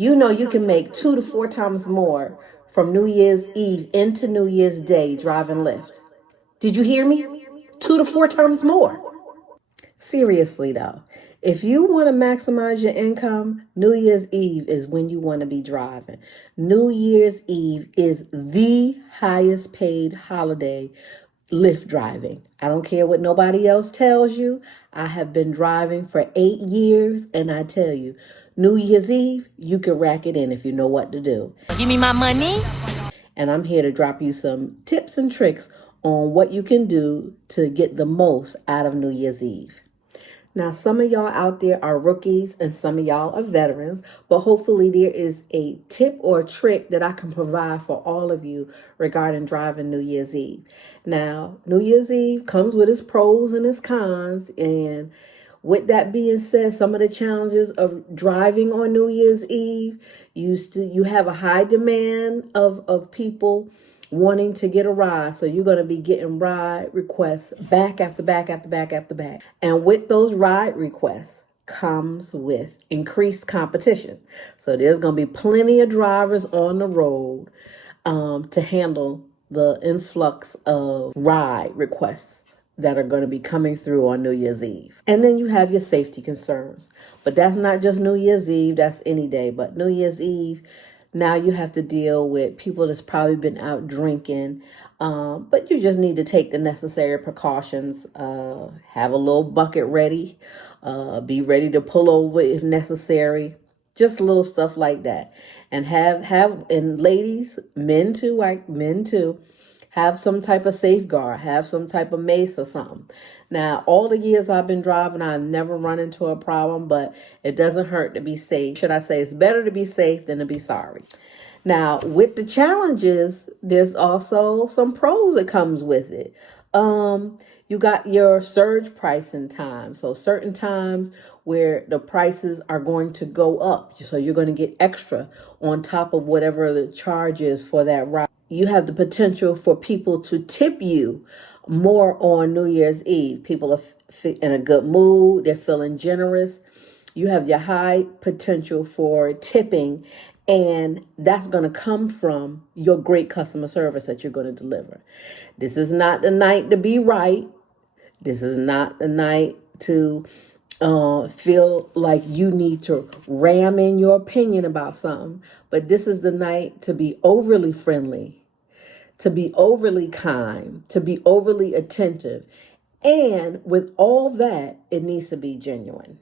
You know you can make 2 to 4 times more from New Year's Eve into New Year's Day driving Lyft. Did you hear me? 2 to 4 times more. Seriously though, if you want to maximize your income, New Year's Eve is when you want to be driving. New Year's Eve is the highest paid holiday Lyft driving. I don't care what nobody else tells you. I have been driving for 8 years, and I tell you, New Year's Eve, you can rack it in if you know what to do. Give me my money. And I'm here to drop you some tips and tricks on what you can do to get the most out of New Year's Eve. Now, some of y'all out there are rookies and some of y'all are veterans, but hopefully there is a tip or a trick that I can provide for all of you regarding driving New Year's Eve. Now, New Year's Eve comes with its pros and its cons, and with that being said, some of the challenges of driving on New Year's Eve, you have a high demand of people wanting to get a ride. So you're going to be getting ride requests back after back after back after back. And with those ride requests comes with increased competition. So there's going to be plenty of drivers on the road to handle the influx of ride requests that are going to be coming through on New Year's Eve. And then you have your safety concerns. But that's not just New Year's Eve, that's any day. But New Year's Eve, now you have to deal with people that's probably been out drinking, but you just need to take the necessary precautions. Have a little bucket ready, be ready to pull over if necessary. Just little stuff like that. And and ladies, men too, have some type of safeguard, have some type of mace or something. Now, all the years I've been driving, I've never run into a problem, but it doesn't hurt to be safe. Should I say it's better to be safe than to be sorry. Now, with the challenges, there's also some pros that comes with it. You got your surge pricing time. So certain times where the prices are going to go up. So you're going to get extra on top of whatever the charge is for that ride. You have the potential for people to tip you more on New Year's Eve. People are in a good mood. They're feeling generous. You have your high potential for tipping, and that's going to come from your great customer service that you're going to deliver. This is not the night to be right. This is not the night to feel like you need to ram in your opinion about something. But this is the night to be overly friendly, to be overly kind, to be overly attentive. And with all that, it needs to be genuine.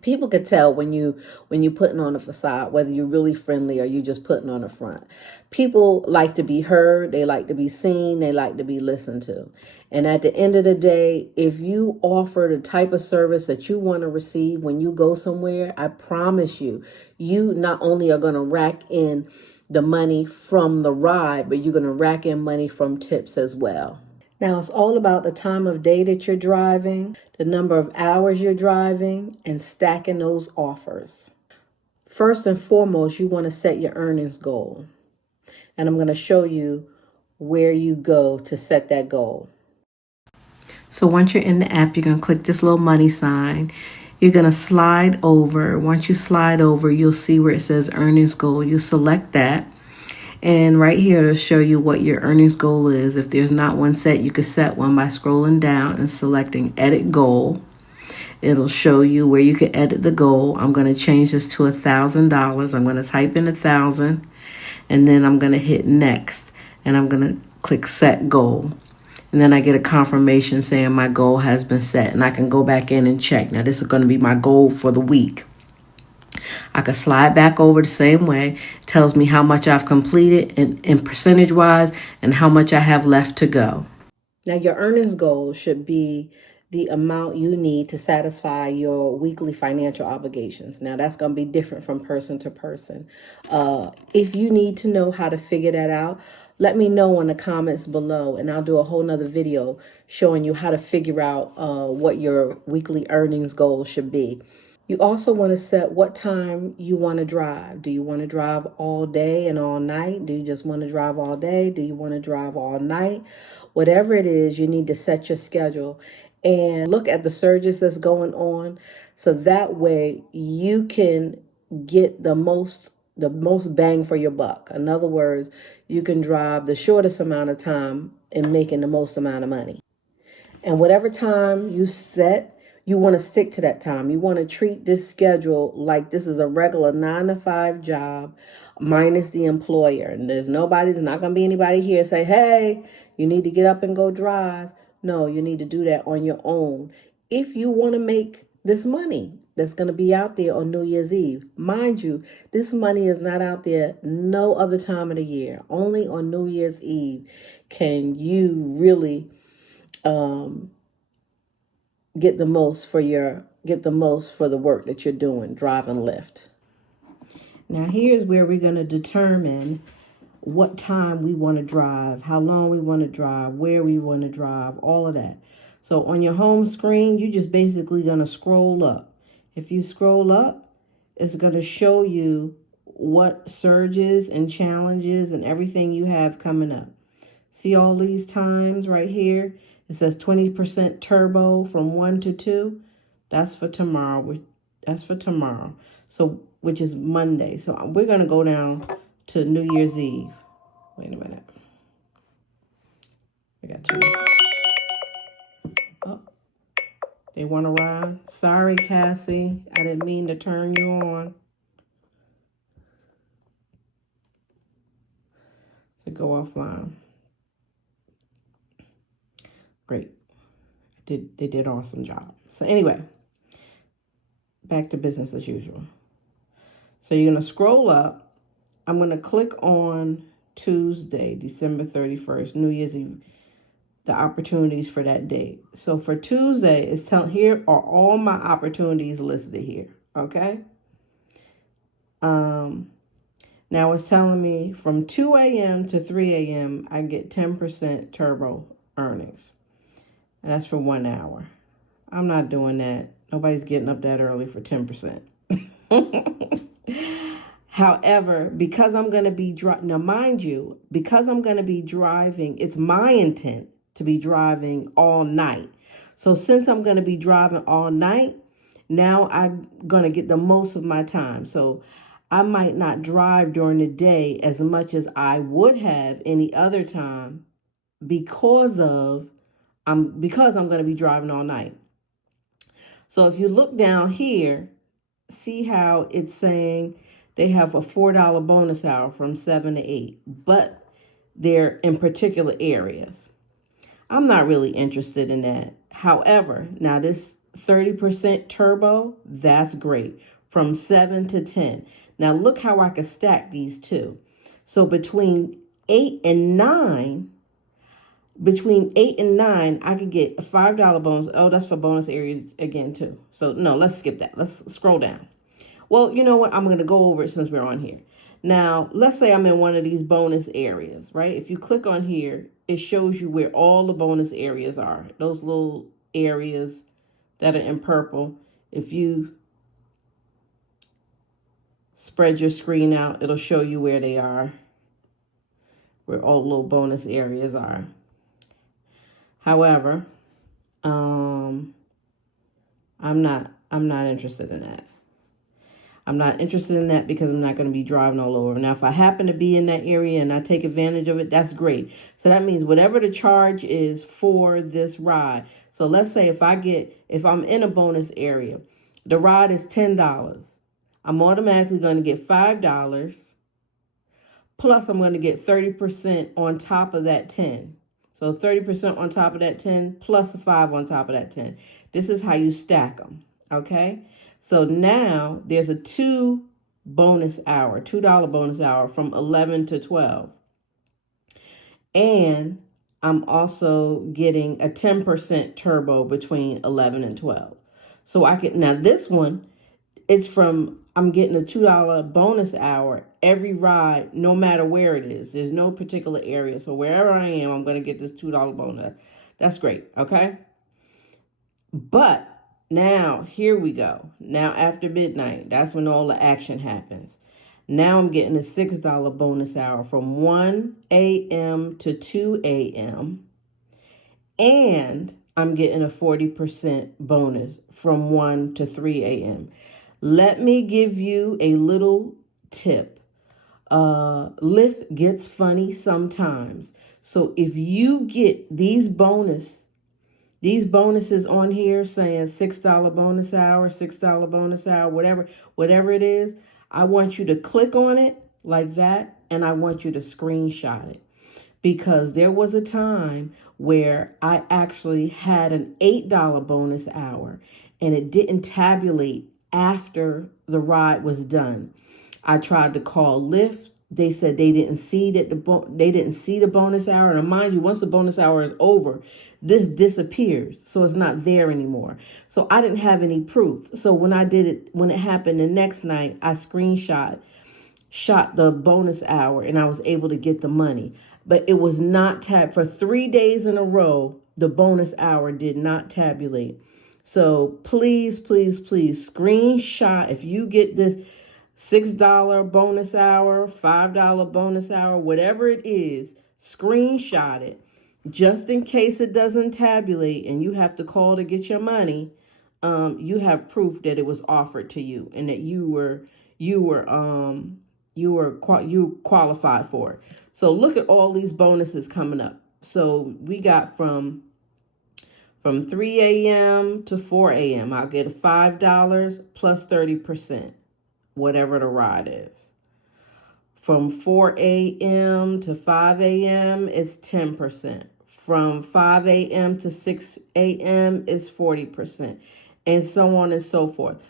People could tell when you're putting on a facade, whether you're really friendly or you just putting on a front. People like to be heard, they like to be seen, they like to be listened to. And at the end of the day, if you offer the type of service that you want to receive when you go somewhere, I promise you, you not only are going to rack in the money from the ride, but you're going to rack in money from tips as well. Now, it's all about the time of day that you're driving, the number of hours you're driving, and stacking those offers. First and foremost, you want to set your earnings goal. And I'm going to show you where you go to set that goal. So once you're in the app, you're going to click this little money sign. You're going to slide over. Once you slide over, you'll see where it says earnings goal. You select that. And right here, it'll show you what your earnings goal is. If there's not one set, you can set one by scrolling down and selecting edit goal. It'll show you where you can edit the goal. I'm going to change this to $1,000. I'm going to type in 1,000 and then I'm going to hit next and I'm going to click set goal. And then I get a confirmation saying my goal has been set and I can go back in and check. Now this is going to be my goal for the week. I can slide back over the same way. It tells me how much I've completed in percentage wise and how much I have left to go. Now your earnings goal should be the amount you need to satisfy your weekly financial obligations. Now that's going to be different from person to person. If you need to know how to figure that out, let me know in the comments below and I'll do a whole nother video showing you how to figure out what your weekly earnings goal should be. You also want to set what time you want to drive. Do you want to drive all day and all night? Do you just want to drive all day? Do you want to drive all night? Whatever it is, you need to set your schedule and look at the surges that's going on. So that way you can get the most bang for your buck. In other words, you can drive the shortest amount of time and making the most amount of money. And whatever time you set, you want to stick to that time. You want to treat this schedule like this is a regular 9 to 5 job minus the employer. And there's not going to be anybody here say, hey, you need to get up and go drive. No, you need to do that on your own. If you want to make this money that's going to be out there on New Year's Eve. Mind you, this money is not out there no other time of the year. Only on New Year's Eve can you really get the most for the work that you're doing, driving Lyft. Now here's where we're going to determine what time we want to drive, how long we want to drive, where we want to drive, all of that. So on your home screen, you're just basically going to scroll up. If you scroll up, it's going to show you what surges and challenges and everything you have coming up. See all these times right here? It says 20% turbo from 1 to 2. That's for tomorrow. So, which is Monday. So we're going to go down to New Year's Eve. Wait a minute. I got you. Oh, they want to ride? Sorry, Cassie. I didn't mean to turn you on. To go offline. Great. They did an awesome job. So anyway, back to business as usual. So you're going to scroll up. I'm going to click on Tuesday, December 31st, New Year's Eve, the opportunities for that date. So for Tuesday, it's telling here are all my opportunities listed here. Okay. Now it's telling me from 2 a.m. to 3 a.m. I get 10% turbo earnings. And that's for 1 hour. I'm not doing that. Nobody's getting up that early for 10%. However, because I'm going to be now mind you, because I'm going to be driving, it's my intent to be driving all night. So since I'm going to be driving all night, now I'm going to get the most of my time. So I might not drive during the day as much as I would have any other time because I'm going to be driving all night. So if you look down here, see how it's saying they have a $4 bonus hour from 7 to 8, but they're in particular areas. I'm not really interested in that. However, now this 30% turbo, that's great, from 7 to 10. Now look how I can stack these two. So between 8 and 9, I could get a $5 bonus. Oh, that's for bonus areas again, too. So, no, let's skip that. Let's scroll down. Well, you know what? I'm going to go over it since we're on here. Now, let's say I'm in one of these bonus areas, right? If you click on here, it shows you where all the bonus areas are. Those little areas that are in purple. If you spread your screen out, it'll show you where they are, where all the little bonus areas are. However, I'm not interested in that. I'm not interested in that because I'm not going to be driving all over. Now, if I happen to be in that area and I take advantage of it, that's great. So that means whatever the charge is for this ride. So let's say if I'm in a bonus area, the ride is $10. I'm automatically going to get $5. Plus, I'm going to get 30% on top of that 10. So 30% on top of that 10 plus a 5 on top of that 10. This is how you stack them. Okay. So now there's a $2 bonus hour from 11 to 12. And I'm also getting a 10% turbo between 11 and 12. So now this one, I'm getting a $2 bonus hour every ride, no matter where it is. There's no particular area. So wherever I am, I'm going to get this $2 bonus. That's great. Okay. But now here we go. Now after midnight, that's when all the action happens. Now I'm getting a $6 bonus hour from 1 a.m. to 2 a.m. And I'm getting a 40% bonus from 1 to 3 a.m. Let me give you a little tip. Lyft gets funny sometimes. So if you get these bonuses on here saying $6 bonus hour, $6 bonus hour, whatever it is, I want you to click on it like that, and I want you to screenshot it. Because there was a time where I actually had an $8 bonus hour and it didn't tabulate after the ride was done. I tried to call Lyft. They said they didn't see they didn't see the bonus hour. And mind you, once the bonus hour is over, this disappears. So it's not there anymore. So I didn't have any proof. So when it happened the next night, I shot the bonus hour and I was able to get the money. But it was not for 3 days in a row. The bonus hour did not tabulate. So please, please, please screenshot if you get this $6 bonus hour, $5 bonus hour, whatever it is, screenshot it just in case it doesn't tabulate and you have to call to get your money. You have proof that it was offered to you and that you qualified for it. So look at all these bonuses coming up. So we got from 3 a.m. to 4 a.m. I'll get a $5 plus 30%, whatever the ride is. From 4 a.m. to 5 a.m. is 10%. From 5 a.m. to 6 a.m. is 40%, and so on and so forth.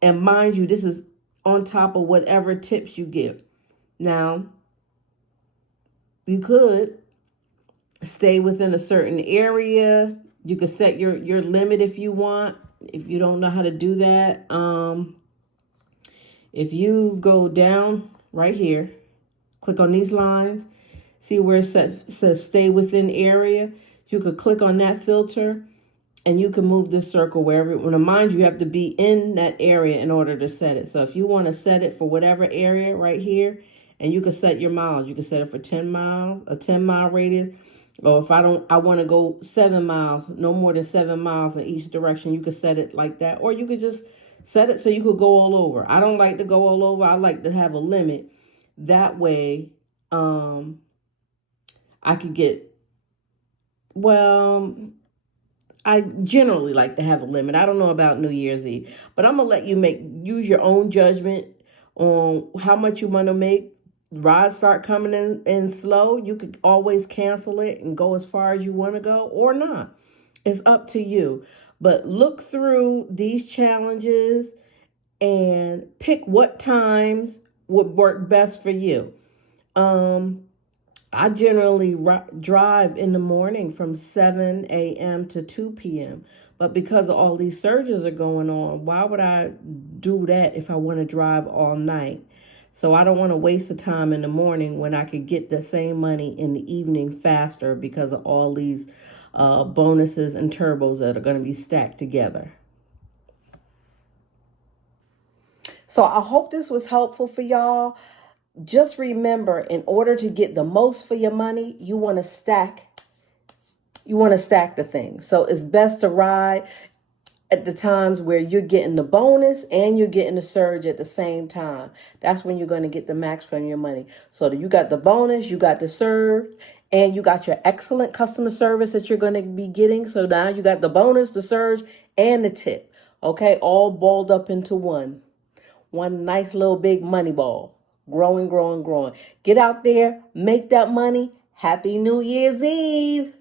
And mind you, this is on top of whatever tips you give. Now, you could stay within a certain area. You could set your limit if you want, if you don't know how to do that. If you go down right here, click on these lines, see where it says stay within area. You could click on that filter and you can move this circle wherever. Mind you have to be in that area in order to set it. So if you want to set it for whatever area right here, and you can set your miles. You can set it for 10 miles, a 10-mile radius. Or if I want to go 7 miles, no more than 7 miles in each direction, you could set it like that. Or you could just set it so you could go all over. I don't like to go all over. I like to have a limit. That way, I could get, I generally like to have a limit. I don't know about New Year's Eve, but I'm going to let you use your own judgment on how much you want to make. Rides start coming in slow. You could always cancel it and go as far as you want to go or not. It's up to you. But look through these challenges and pick what times would work best for you. I generally drive in the morning from 7 a.m. to 2 p.m. But because of all these surges are going on, why would I do that if I want to drive all night? So I don't want to waste the time in the morning when I could get the same money in the evening faster because of all these bonuses and turbos that are going to be stacked together. So I hope this was helpful for y'all. Just remember, in order to get the most for your money, you want to stack the things. So it's best to ride at the times where you're getting the bonus and you're getting the surge at the same time. That's when you're going to get the max from your money. So that you got the bonus, you got the surge, and you got your excellent customer service that you're going to be getting. So now you got the bonus, the surge, and the tip. Okay, all balled up into one nice little big money ball. Growing, growing, growing. Get out there, make that money. Happy New Year's Eve.